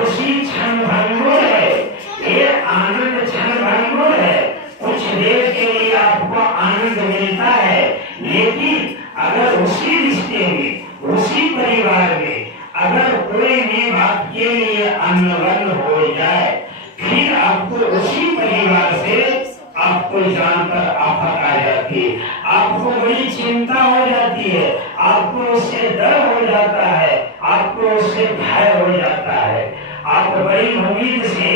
खुशी क्षण भंगुर है, ये आनंद क्षण भंगुर है। कुछ देर के लिए आपको आनंद मिलता है, लेकिन अगर उसी रिश्ते में, उसी परिवार में अगर कोई भी बात के लिए अनबन हो जाए, फिर आपको उसी परिवार से आपको जानकर आफत आ जाती है, आपको बड़ी चिंता हो जाती है, आपको उससे डर हो जाता है, आपको उससे भय हो जाता है। आप बड़ी उम्मीद से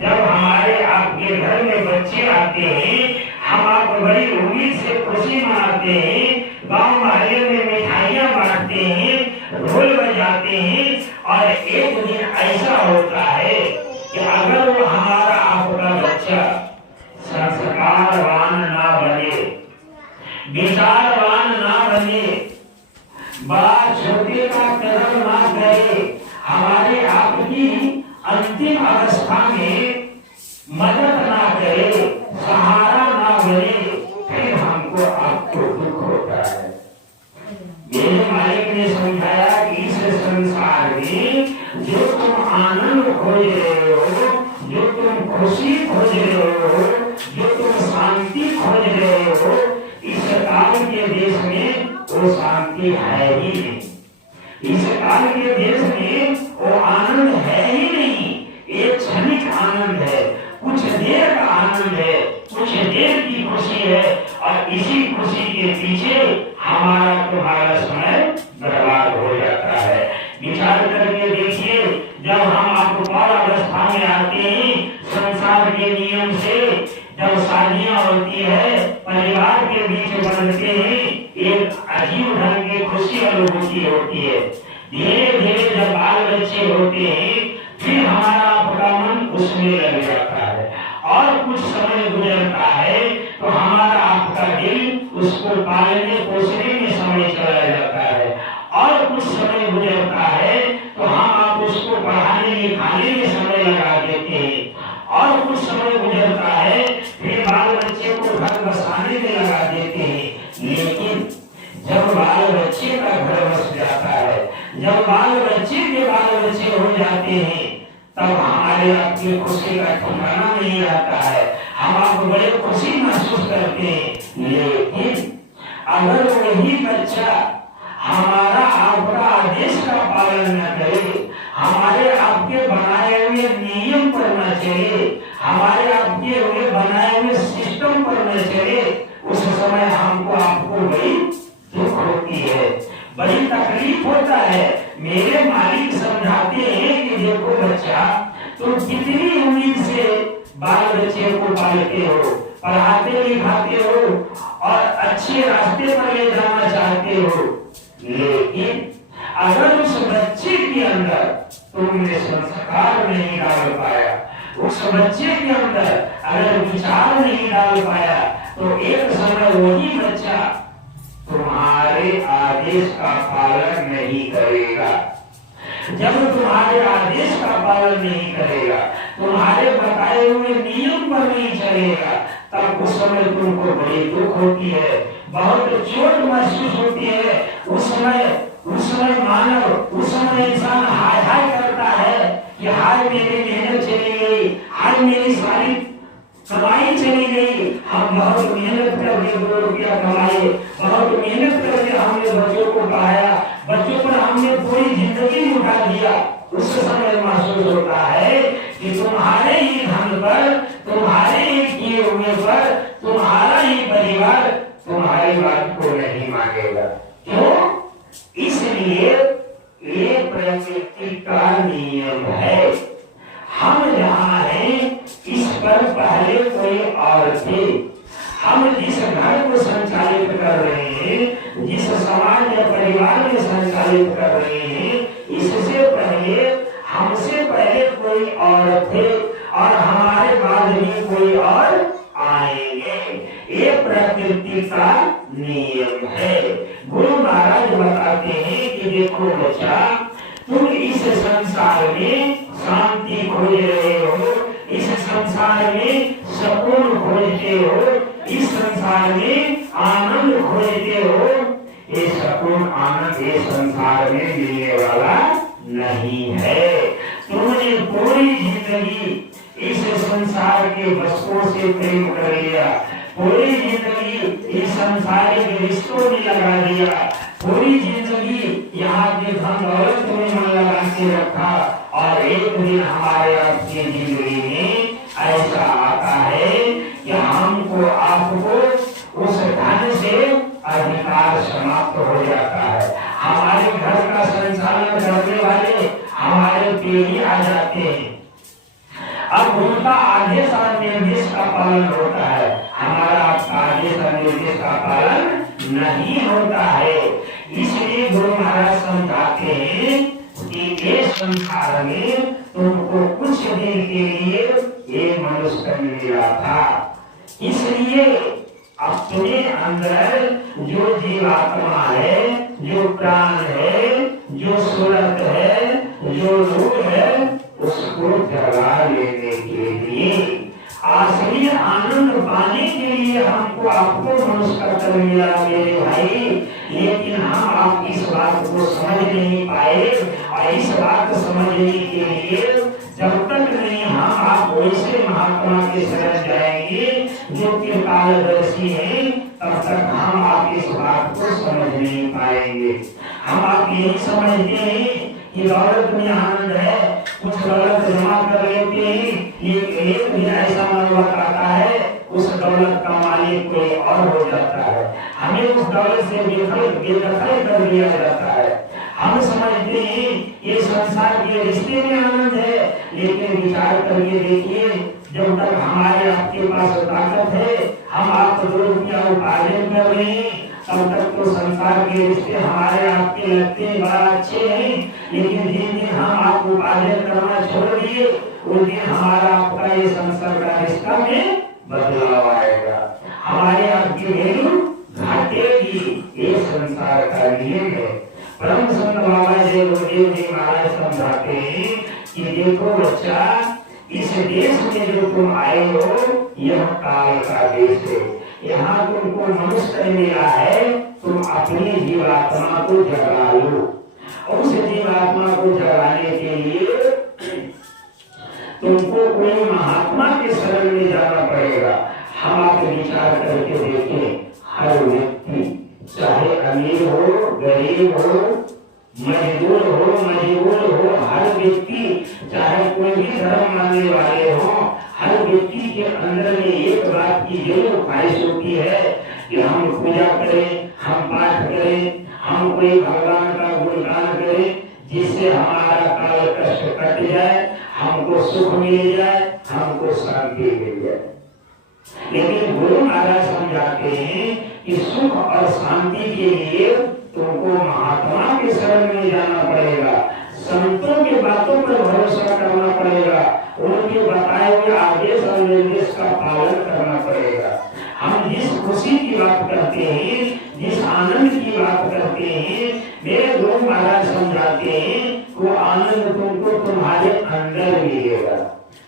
जब हमारे आपके घर में बच्चे आते हैं, हम आप बड़ी उम्मीद से खुशी मनाते हैं, गांव मोहल्ले में मिठाइयाँ बांटते हैं, ढोल बजाते हैं, और एक दिन ऐसा होता है कि अगर वो हमारा आपका बच्चा संस्कारवान ना बने, विचारवान ना बने, बड़ा छोटे का कदम ना करे, हमारे आपकी अंतिम अवस्था में मदद ना करे, सहारा ना बने, फिर हमको आपको दुख होता है। मेरे मालिक ने समझाया कि इस संसार में जो तुम आनंद खोज रहे हो, जो तुम खुशी खोज रहे हो, जो तुम शांति खोज रहे हो, इस काल के देश में वो शांति है ही नहीं, इस काल के देश में वो आनंद है ही नहीं। एक क्षणिक आनंद है, कुछ देर का आनंद है, कुछ देर की खुशी है, और इसी खुशी के पीछे हमारा तुम्हारा समय बर्बाद हो जाता है। विचार करके देखिए, जब हम आपको अवस्था में आते हैं, संसार के नियम से जब शादियां होती है, परिवार के बीच बनते हैं, एक अजीब ढंग की खुशी अनुभूति होती है। धीरे धीरे जब बाल बच्चे होते हैं, फिर हमारा आपका मन उसमें लग जाता है, और कुछ समय गुजरता है तो हमारा आपका दिल उसको पालने पोषने में समय चला जाता है, और कुछ समय गुजरता है तो हम आप उसको पढ़ाने लिखाने में समय लगा देते हैं, और कुछ समय गुजरता है फिर बाल बच्चे को घर बसाने में लगा देते हैं। लेकिन जब बाल बच्चे का घर बस जाता है, जब बाल बच्चे के बाल बच्चे हो जाते हैं, तब हमारे आपकी खुशी का ठिकाना नहीं आता है, हम आप बड़े खुशी महसूस करते हैं। लेकिन अगर वही बच्चा हमारा आपका आदेश का पालन न करे, हमारे आपके बनाए हुए नियम पर न चले, हमारे आपके हुए बनाए हुए सिस्टम पर न चले, उस समय हमको आपको बड़ी दुख होती है, बड़ी तकलीफ होता है। मेरे मालिक समझाते हैं कि देखो बच्चा, तुम कितनी उम्मीद से बाल बच्चे को पालते हो, पढ़ाते लिखाते हो, और अच्छे रास्ते पर ले जाना चाहते हो, लेकिन अगर उस बच्चे के अंदर तुमने संस्कार नहीं डाल पाया, उस बच्चे के अंदर अगर विचार नहीं डाल पाया, तो एक समय वही बच्चा तुम्हारे आदेश का पालन नहीं करेगा। जब तुम्हारे आदेश का पालन नहीं करेगा, तुम्हारे बताए हुए नियम पर नहीं चलेगा, तब उस समय तुमको बड़ी दुख होती है, बहुत चोट महसूस होती है। उस समय मानव, उस समय इंसान हाय हाय करता है कि हाय मेरी मेहनत चली गई, हाय मेरी सारी कमाई चली गई, हम बहुत मेहनत करके 2 रुपया कमाए, बहुत मेहनत करके हमने बच्चों को पढ़ाया, बच्चों पर हमने पूरी जिंदगी उठा दिया। उस समय महसूस होता है कि तुम्हारे ही धन पर, तुम्हारे ही किए हुए पर, तुम्हारा ही परिवार तुम्हारी बात को नहीं मानेगा। क्यों? इसलिए ये प्रकृति का नियम है। हम जहाँ हैं, इस पर पहले कोई और थे। हम जिस घर को संचालित कर रहे हैं, जिस समाज या परिवार में संचालित कर रहे हैं, इससे पहले, हमसे पहले कोई और थे, और हमारे बाद में कोई और आएंगे। ये प्रकृति का नियम है। गुरु महाराज बताते हैं कि देखो बच्चा, तुम इस संसार में शांति खोज रहे हो, इस संसार में सुकून खोजते हो, इस संसार में आनंद खोजते हो। ये सुकून आनंद ये संसार में मिलने वाला नहीं है। तुमने जिंदगी इस संसार के वस्तुओं से प्रेम कर लिया, पूरी जिंदगी इस संसारिक रिश्तों में लगा दिया, पूरी जिंदगी यहाँ के धन दौलत में मन लगा के रखा, और एक दिन हमारे आपकी जिंदगी में ऐसा आता है कि हमको आपको उस धन से अधिकार समाप्त हो जाता है। हमारे घर का संचालन करने वाले हमारे पीढ़ी आ जाते हैं, अब उनका आदेश और निर्देश का पालन होता है, हमारा आपका आदेश और निर्देश का पालन नहीं होता है। इसलिए गुरु महाराज समझाते हैं कि ये संसार में तुमको कुछ दिन के लिए ये मनुष्य मिला था, इसलिए अपने अंदर जो जीवात्मा है, जो प्राण है, जो सूरत है, जो रूह है, उसको जगा लेने के लिए, असली आनंद पाने के लिए हमको आपको मनुष्य का कर्म मिला मेरे भाई। लेकिन हम आप इस बात को समझ नहीं पाए, और इस बात समझने के लिए जब तक नहीं हम आप वैसे महात्मा के शरण जाएंगे जो कृपालदर्शी हैं, तब तक हम आप इस बात को समझ नहीं पाएंगे। हम आप यही समझते हैं कि दौलत में आनंद है, कुछ दौलत जमा कर लेते हैं, एक भी ऐसा मन आता है उस दौलत का मालिक कोई और हो जाता है, हमें उस दौलत से बेदखल कर दिया जाता है। हम समझते हैं ये संसार के रिश्ते में आनंद है, लेकिन विचार करके देखिए, जब तक हमारे आपके पास ताकत है, हम आपको 2 रुपया उपार्जन कर रहे हैं, तब तक तो संसार के रिश्ते हमारे आपके लगते हैं बड़ा अच्छे हैं, लेकिन जिन दिन हम आपको उपार्जन करना छोड़ दिए, उस दिन हमारा आपका ये संसार का रिश्ता में बदलाव आएगा, हमारे आपकी वैल्यू घटेगी। ये संसार का नियम है। परम संत बाबा जय गुरुदेव जी महाराज समझाते हैं कि देखो बच्चा, इस देश में जो तुम आए हो यह काल का देश है, यहाँ तुमको मनुष्य मिला है, तुम अपनी जीवात्मा को जगा लो, और उस जीवात्मा को जगाने के लिए तुमको कोई महात्मा के शरण में जाना पड़ेगा। हम आप विचार करके देखें, हर व्यक्ति चाहे अमीर हो, गरीब हो, मजदूर हो, हर व्यक्ति चाहे कोई भी धर्म मानने वाले हो, हर व्यक्ति के अंदर में एक बात की जरूर ख्वाहिश होती है कि हम पूजा करें, हम पाठ करें, हम कोई भगवान का गुणगान करें, जिससे हमारा काल कष्ट कट जाए, हमको सुख मिल जाए, हमको शांति मिल जाए। लेकिन गुरु महाराज समझाते हैं कि सुख और शांति के लिए तुमको महात्मा के शरण में जाना पड़ेगा, संतों की बातों पर भरोसा करना पड़ेगा, उनके बताए हुए आदेश और निर्देश का पालन करना पड़ेगा। हम जिस खुशी की बात करते हैं, जिस आनंद की बात करते हैं, मेरे गुरु महाराज समझाते हैं वो आनंद तुमको तुम्हारे अंदर मिलेगा,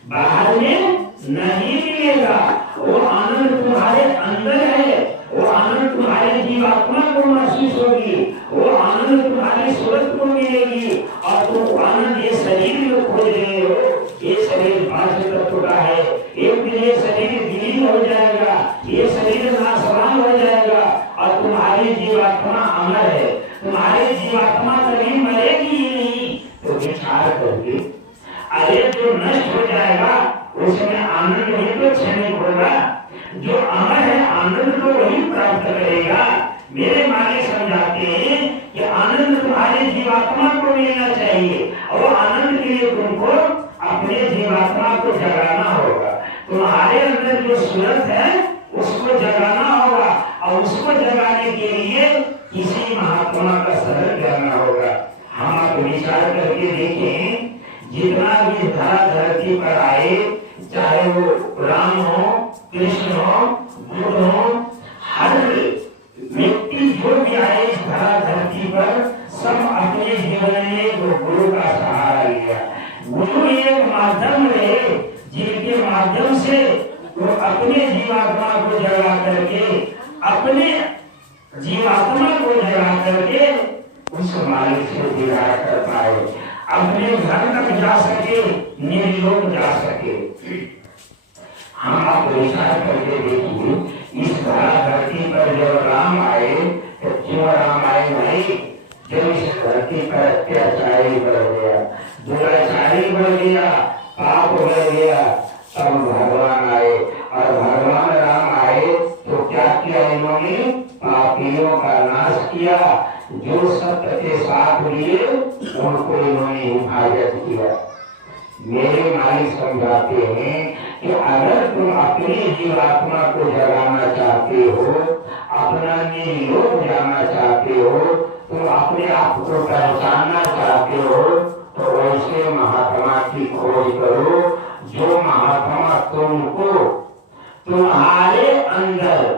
बाहर में नहीं मिलेगा। वो आनंद तुम्हारे अंदर है, वो आनंद तुम्हारे जीवात्मा को महसूस होगी, वो आनंद तुम्हारी सूरत को मिलेगी, और तुम आनंद ये शरीर में खोज रहे हो, ये शरीर 5 तत्व का है, एक दिन ये शरीर विलीन हो जाएगा, ये शरीर नाशवान हो जाएगा, और तुम्हारी जीवात्मा अमर है, तुम्हारी जीवात्मा कभी मरेगी ही नहीं। तो विचार करके, अरे जो नष्ट हो जाएगा उसमें आनंद ही तो क्षणिक होगा, जो अमर है आनंद तो वही प्राप्त करेगा। मेरे मालिक समझाते हैं कि आनंद तुम्हारे जीवात्मा को मिलना चाहिए, और वो आनंद के लिए तुमको अपने जीवात्मा को जगाना होगा, तुम्हारे अंदर जो सूरत है उसको जगाना होगा, और उसको जगाने के लिए किसी महात्मा का शरण जाना होगा। हम आप विचार करके देखें, जितना भी धरती पर आए, चाहे वो राम हो, कृष्ण हो, बुद्ध हो, हर व्यक्ति जो भी आए इस धरती पर, सब अपने जीवन में वो गुरु का सहारा लिया। गुरु एक माध्यम रहे जिनके माध्यम से वो अपने जीवात्मा को जगा करके, अपने जीवात्मा को जगा करके उस मालिक से दीदार कर पाए। अपने घर तक जा सके, निर्लोक जा सके। हम आप विचार करके देखिए, इस धरती पर जब राम आए तो क्यों राम आए नहीं? जब इस धरती पर अत्याचारी बढ़ गया, दुराचारी बढ़ गया, पाप बढ़ गया, तब भगवान आए। और भगवान राम आए तो क्या किया इन्होंने? पापियों का नाश किया। जो सत्य के साथ लिए उनको इन्होंने हिफाजत किया। मेरे मालिक समझाते हैं कि अगर तुम अपनी जीवात्मा को जगाना चाहते हो, अपना निर्लोक जाना चाहते हो, तुम अपने आप को पहचानना चाहते हो, तो ऐसे महात्मा की खोज करो जो महात्मा तुमको तुम्हारे अंदर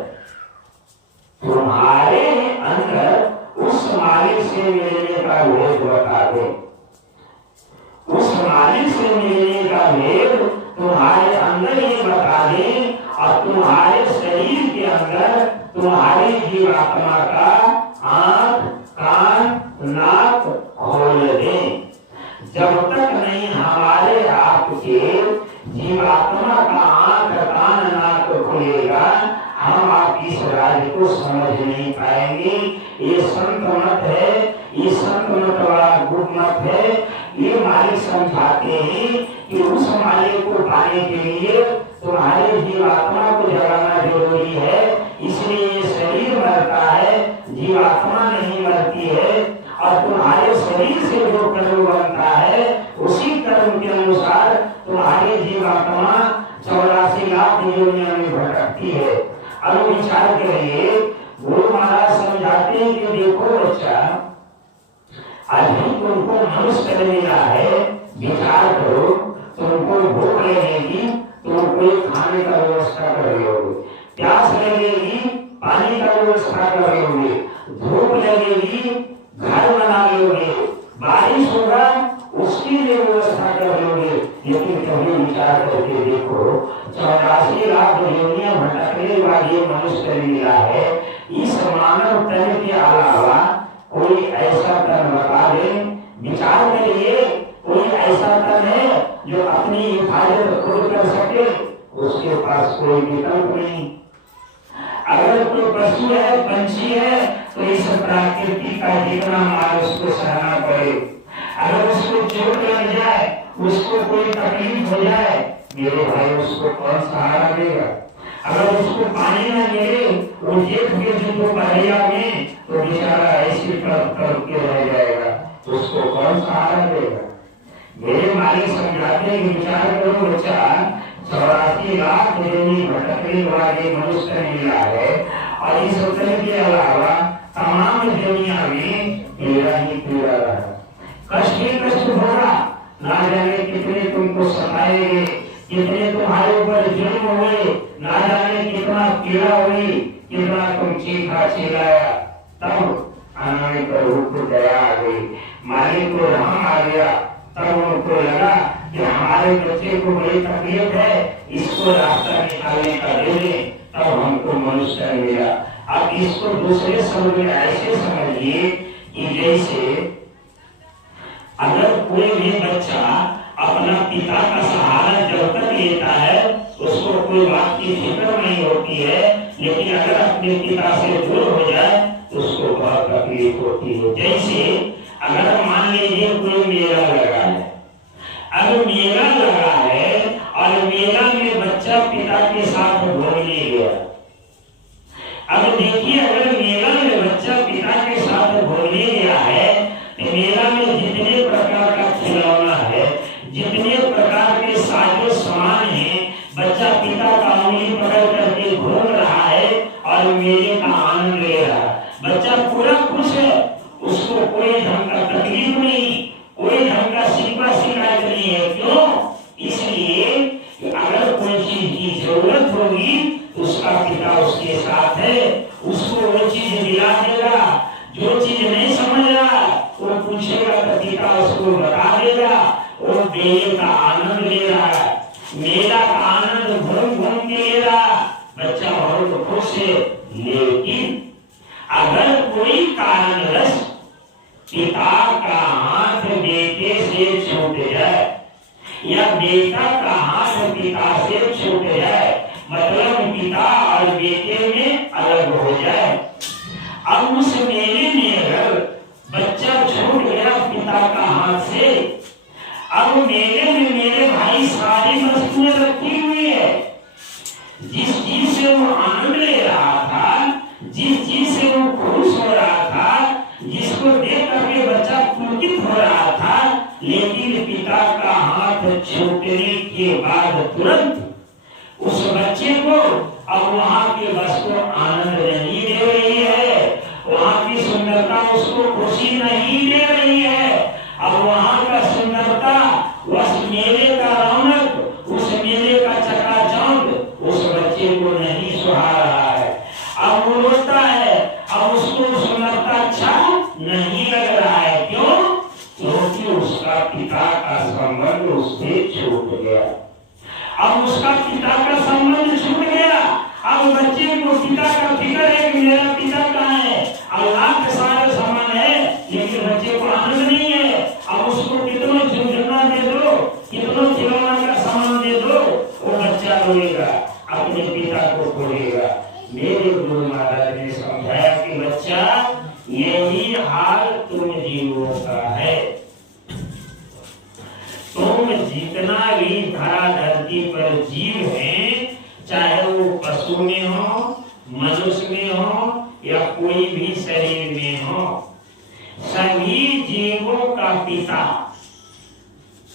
उस मालिक से मिलने का भेद बता दे। उस मालिक से मिलने का भेद तुम्हारे अंदर ही बता दे और तुम्हारे शरीर के अंदर तुम्हारी जीवात्मा का आंख, कान, नाक खोल दे। जब तक नहीं हमारे आपके जीवात्मा का आंख, कान, नाक खुलेगा, हम आप इस राज्य को समझ नहीं पाएंगे। ये संत मत है, ये संत मत वाला गुप्त मत है। ये मालिक समझाते हैं कि उस मालिक को पाने के लिए तुम्हारे जीवात्मा को जगाना जरूरी है। इसलिए ये शरीर मरता है, जीवात्मा नहीं मरती है। और तुम्हारे शरीर से जो कर्म बनता है, उसी कर्म के अनुसार तुम्हारी जीवात्मा 84 लाख योनियों में भटकती है। अब विचार करिए, गुरु महाराज समझाते हैं कि देखो बच्चा, अभी तुमको मनुष्य मिला है, विचार करो, तुमको भूख लगेगी, तुम कोई खाने का व्यवस्था कर लोगे, प्यास लगेगी, पानी का व्यवस्था कर लोगे, धूप लगेगी, घर बना लोगे, बारिश होगा, उसकी लिए व्यवस्था कर लोगे। लेकिन कभी विचार करके देखो, 84 लाख योनियां भटकने वाली मनुष्य मिला है, इस मानव तन के अलावा कोई ऐसा तन बता दे, विचार करिए, कोई ऐसा तन है जो अपनी हिफाजत खुद कर सके? उसके पास कोई विकल्प नहीं। अगर कोई पशु है, पंछी है, तो इस प्रकृति का जितना मार उसको सहना पड़े। अगर उसको चोट लग जाए, उसको कोई तकलीफ हो जाए, मेरे भाई उसको कौन सहारा देगा? अगर उसको पानी न मिले, वो जेठ के जो बहैया में, तो बेचारा ऐसे करके रह जाएगा, उसको कौन सहारा देगा? मेरे मालिक समझाते हैं, विचार करो बच्चा, 84 लाख योनि भटकने वाले मनुष्य मिला है, और इस उत्तर के अलावा तमाम दुनिया में पीड़ा ही पीड़ा रहा, कष्ट ही कष्ट होगा। ना जाने कितने तुमको सताएंगे, कितने तुम्हारे ऊपर जुल्म हुए, ना जाने कितना पीड़ा हुई, कितना तुम चीखा चिल्लाया, तब अनामी प्रभु को दया आ गई, मालिक को रहम आ गया। तब उनको लगा कि हमारे बच्चे को बड़ी तकलीफ है, इसको रास्ता निकालने का दे दे, तब हमको मनुष्य मिला। अब इसको दूसरे शब्द में ऐसे समझिए कि जैसे अगर कोई भी बच्चा अपना पिता का सहारा जब तक लेता है, उसको कोई बात की फिक्र नहीं होती है, लेकिन अगर अपने पिता से दूर हो जाए तो उसको बहुत तकलीफ होती है। जैसे अगर मान लीजिए कोई मेला लगा है, अगर मेला लगा है और मेला में बच्चा पिता के साथ घूमने गया, अब देखिए अगर मेला में बच्चा पिता के साथ घूमने गया है, तो मेला में जितने प्रकार का खिलौना है, जितने प्रकार के साजो सामान है, बच्चा पिता का उंगली पकड़ करके घूम रहा है और मेले का आनंद ले रहा है। बच्चा पूरा खुश है, उसको कोई ढंग का तकलीफ नहीं, कोई ढंग का शिकवा शिकायत नहीं है। क्यों? इसलिए अगर कोई चीज की जरूरत होगी, उसका पिता उसके साथ है, उसको वो चीज दिला देगा। जो चीज नहीं समझ रहा वो पूछेगा तो पिता उसको बता देगा। वो मेले का आनंद ले रहा है, मेला का आनंद घूम घूम के ले रहा, बच्चा बहुत खुश है। लेकिन अगर कोई कारणवश पिता का हाथ बेटे से बेटा का हाथ पिता से छूट जाए, मतलब पिता और बेटे में अलग हो जाए। अब उस मेले में अगर बच्चा छूट गया पिता का हाथ से, अब मेले में मेरे भाई सारी वस्तुएं रखी हुई है, जिस चीज से वो आनंद ले रहा था, जिस चीज से वो खुश हो रहा था, जिसको देख करके बच्चा पुलकित हो रहा था, लेकिन पिता का हाथ छूटने के बाद तुरंत उस बच्चे को अब वहाँ के वस्तु आनंद नहीं दे रही है, वहाँ की सुंदरता उसको खुशी नहीं दे रही है। अब वहाँ का सुंदरता, उस मेले का रौनक, उस मेले का चकाचौंध उस बच्चे को नहीं सुहा रहा है। अब वो रोता है, अब उसको सुंदरता अच्छा नहीं लग रहा है। क्यों? क्योंकि उसका पिता का संबंध उससे छूट गया। अब उसका पिता का संबंध छूट गया, अब बच्चे को पिता का फिक्र है कि मेरा पिता कहाँ है। अल्लाह के सारे समान है, लेकिन बच्चे को आनंद नहीं है। अब उसको कितना झुनझुना दे दो, कितना खिलौना का सामान दे दो, वो बच्चा रोएगा, अपने पिता को खोलेगा। मेरे गुरु महाराज ने समझाया कि बच्चा, यही हाल तुम जीवों का है। तुम जितना भी धरा धरती पर जीव हैं, चाहे वो पशु में हो, मनुष्य में हो या कोई भी शरीर में हो, सभी जीवों का पिता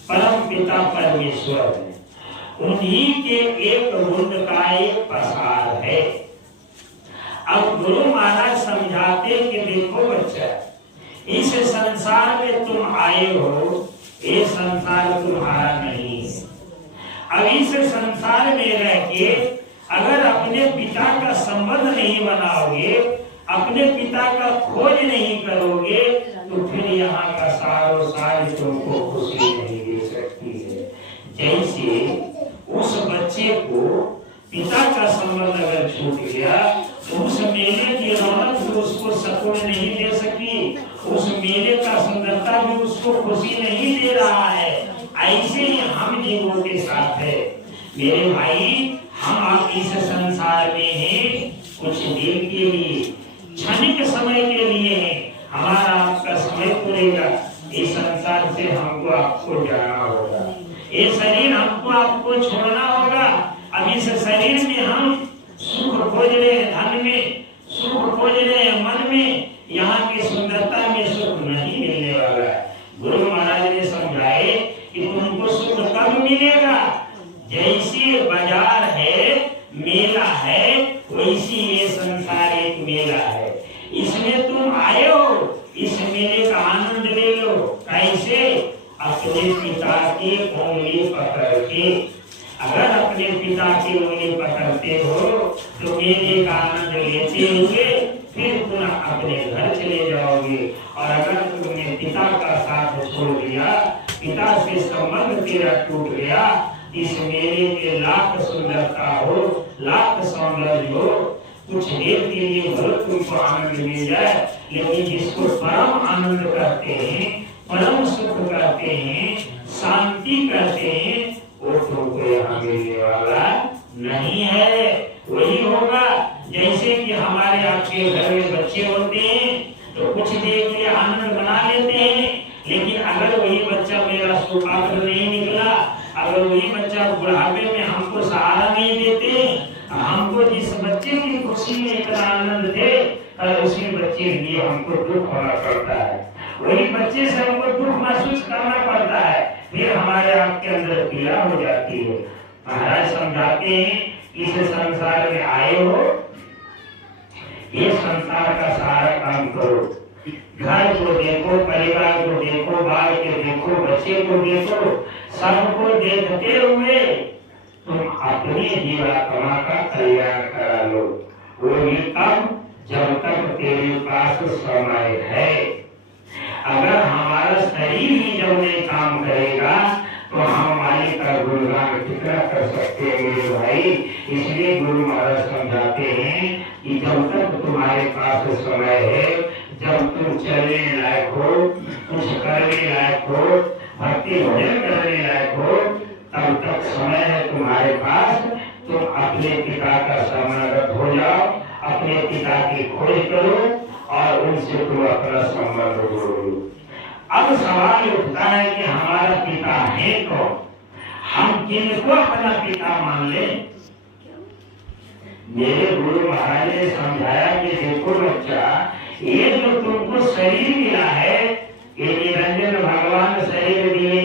परम पिता परमेश्वर है। उन्हीं के एक मुंड का एक पसार है। अब गुरु महाराज समझाते कि देखो बच्चा, इस संसार में तुम आए हो, ये संसार तुम्हारा नहीं है। अब इस संसार में रह के अगर अपने पिता का संबंध नहीं बनाओगे, अपने पिता का खोज नहीं करोगे, तो फिर यहाँ का सारो सारी तुमको खुशी नहीं दे सकती है। जैसे उस बच्चे को पिता का संबंध अगर छूट गया, तो उस मेले की रौनक भी उसको सुकून नहीं दे सकी, उस मेले का सुंदरता भी उसको खुशी नहीं दे रहा है। ऐसे ही हम जीवों के साथ है। मेरे भाई, हम आप इस संसार में हैं, कुछ देर के लिए, क्षणिक समय के लिए हैं। हमारा आपका समय पूरेगा, इस संसार से हमको आपको जाना होगा, ये शरीर हमको आपको छोड़ना होगा। अब इस शरीर में हम सुख खोज रहे हैं, धन में सुख खोज रहे हैं, मन में, यहाँ की सुंदरता में सुख नहीं मिलने वाला है। गुरु महाराज ने समझाए कि तुमको सुख कब मिलेगा? जैसे बाजार है, मेला है, वैसी ये संसार एक मेला है। इसमें तुम आए हो, इस मेले का आनंद ले लो। कैसे? अपने पिता की उंगली पकड़ के। अगर अपने पिता की उंगली पकड़ते हो तो मेले का आनंद लेते हुए फिर पुनः अपने घर चले जाओगे। और अगर तुमने पिता का साथ छोड़ दिया, पिता से संबंध तेरा टूट गया, इस मेले के लाख सुंदरता हो, लाख सौंदर्य हो, कुछ देर के लिए भले तुमको आनंद मिल जाए, लेकिन जिसको परम आनंद कहते हैं, परम सुख कहते हैं, शांति कहते हैं, वो तुमको यहाँ मिलने वाला नहीं है। वही होगा जैसे कि हमारे आपके घर में बच्चे होते हैं तो कुछ देर के लिए आनंद बना लेते हैं, लेकिन अगर वही बच्चा मेरा सुपात्र नहीं निकला, अगर वही बच्चा बुढ़ापे में हमको सहारा नहीं देते, हमको जिस बच्चे की खुशी में इतना आनंद थे, उसी बच्चे के लिए हमको दुख होना पड़ता है, वही बच्चे से हमको दुख महसूस करना पड़ता है, फिर हमारे आपके अंदर पीड़ा हो जाती है। महाराज समझाते हैं, इस संसार में आए हो, ये संसार का सारा काम करो। घर को देखो, परिवार को देखो, बाल के देखो, बच्चे को देखो, सबको देखते हुए तुम अपने जीवात्मा का कल्याण करा लो। वो भी कब? जब तक तेरे पास समय है। अगर हमारा शरीर ही जब नहीं काम करेगा तो हम मालिक का गुणगान कितना कर सकते हैं मेरे भाई। इसलिए गुरु महाराज समझाते हैं कि जब तक तुम्हारे पास समय है, जब तुम चलने लायक हो, कुछ करने लायक हो, भक्ति भजन करने लायक हो, तब तक समय है तुम्हारे पास, तुम अपने पिता का शरणागत हो जाओ, अपने पिता की खोज करो और उनसे तुम अपना संबंध जोड़ो। अब सवाल उठता है कि हमारा पिता है कौन, हम किनको अपना पिता मान लें। मेरे गुरु महाराज ने समझाया कि देखो बच्चा, ये जो तुमको शरीर मिला है, ये निरंजन भगवान शरीर दिए,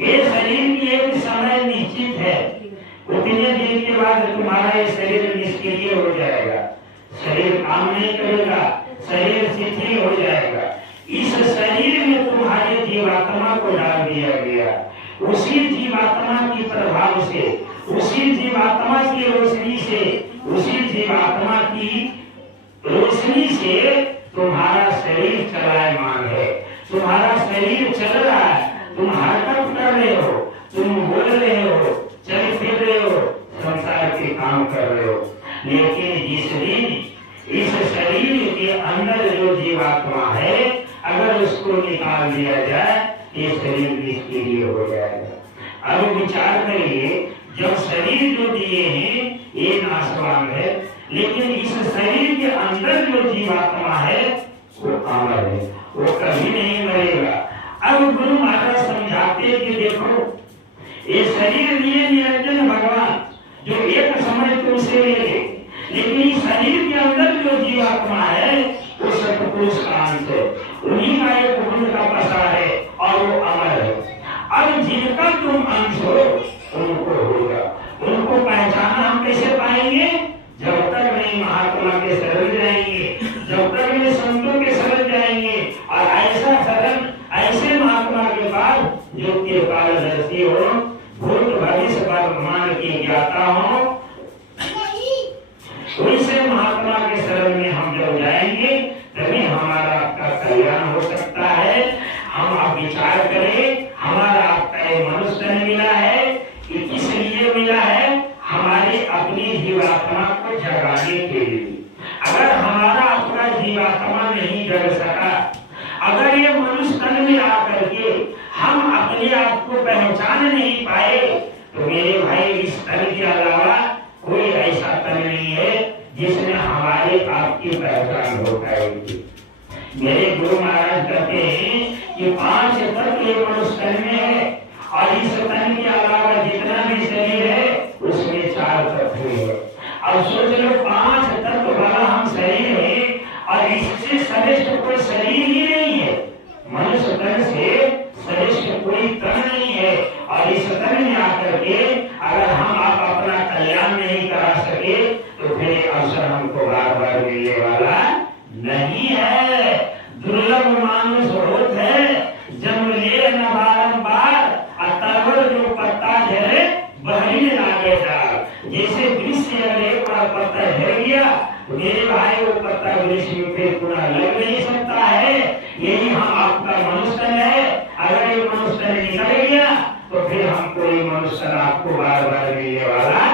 ये शरीर की एक समय निश्चित है, उतने दिन के बाद तुम्हारा ये शरीर निष्क्रिय हो जाएगा, शरीर काम नहीं करेगा, शरीर शिथिल हो जाएगा। इस शरीर में तुम्हारे जीवात्मा को डाल दिया गया, उसी जीवात्मा की प्रभाव से, उसी जीवात्मा की रोशनी से, उसी जीवात्मा की रोशनी से तुम्हारा शरीर चलायमान है, तुम्हारा शरीर चल रहा है, तुम हरकत कर रहे हो, तुम बोल रहे हो, चल फिर रहे हो, संसार के काम कर रहे हो। लेकिन जिस दिन इस शरीर के अंदर जो जीवात्मा है, अगर उसको निकाल दिया जाए, ये शरीर निष्क्रिय हो जाएगा। अब विचार करिए, जब शरीर जो दिए हैं ये नाशवान है, लेकिन इस शरीर के अंदर जो जीवात्मा है वो अमर है, वो कभी नहीं मरेगा। अब गुरु महाराज समझाते कि देखो, ये शरीर दिए निरंजन भगवान, जो एक समय तुमसे ले गए, लेकिन इस शरीर के अंदर जो जीवात्मा है वो सतपुरुष का अंश है, उन्हीं का एक गुण का पसा है और वो अमर है। अब जिनका तुम अंश हो उनको होगा, उनको पहचाना हम कैसे पाएंगे? जब तक नहीं महात्मा के शरण जाएंगे, जब तक नहीं संतों के शरण जाएंगे, और ऐसा शरण ऐसे महात्मा के पास जो के पारदर्शी हो, भूत भविष्य वर्तमान की ज्ञाता हो, वैसे महात्मा के शरण में हम जब जाएंगे तभी हमारा आपका कल्याण हो सकता है। हम आप विचार करें, हमारा आपका एक मनुष्य मिला है, कि किस लिए मिला है? हमारी अपनी जीवात्मा को जगाने के लिए। अगर हमारा अपना जीवात्मा नहीं जग सका, अगर ये मनुष्य तन में आकर के हम अपने आप को पहचान नहीं पाए, तो मेरे भाई इस तन के अलावा कोई ऐसा तन नहीं है जिसमें हमारे आपकी पहचान हो पाएगी। मेरे गुरु महाराज कहते हैं कि 5 तत्व ये मनुष्य तन में है, और इस तन के अलावा जितना भी शरीर है उसमें 4 तत्व है। अब सोच लो, 5 तत्व वाला हम शरीर है, और इससे श्रेष्ठ कोई शरीर ही नहीं है, मनुष्य तन से श्रेष्ठ कोई तन नहीं है। और इस तन में आकर के अगर हम आप अपना कल्याण नहीं करा सके, तो फिर अवसर हमको बार बार मिलने वाला नहीं है। दुर्लभ मानुष होत है, जन्म ले न बारंबार, अतर्वर जो पत्ता झरे बहरी लागे डाल। जैसे वृक्ष से अगर एक बार पत्ता झड़ गया, मेरे भाई वो पत्ता वृक्ष में फिर पूरा लग नहीं सकता है। यही हम आपका मनुष्य है, अगर ये मनुष्य निकल गया तो फिर हमको ये मनुष्य आपको बार बार मिलने वाला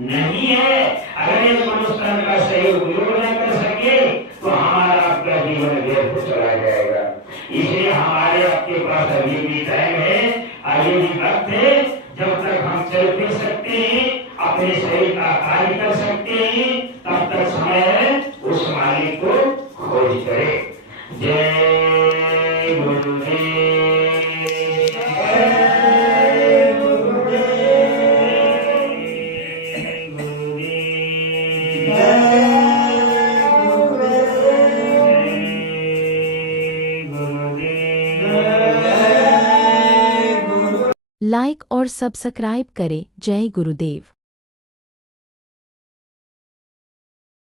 नहीं है। अगर ये मनुष्य का सही उपयोग न कर सके तो हमारा आपका जीवन व्यर्थ चला जाएगा। इसलिए हमारे आपके पास अभी भी टाइम है, अभी भी वक्त है, जब तक हम चल फिर सकते हैं, अपने शरीर का कार्य कर सकते हैं, तब तक समय है उस मालिक को खोज करें। जय गुरुदेव। लाइक और सब्सक्राइब करें। जय गुरुदेव।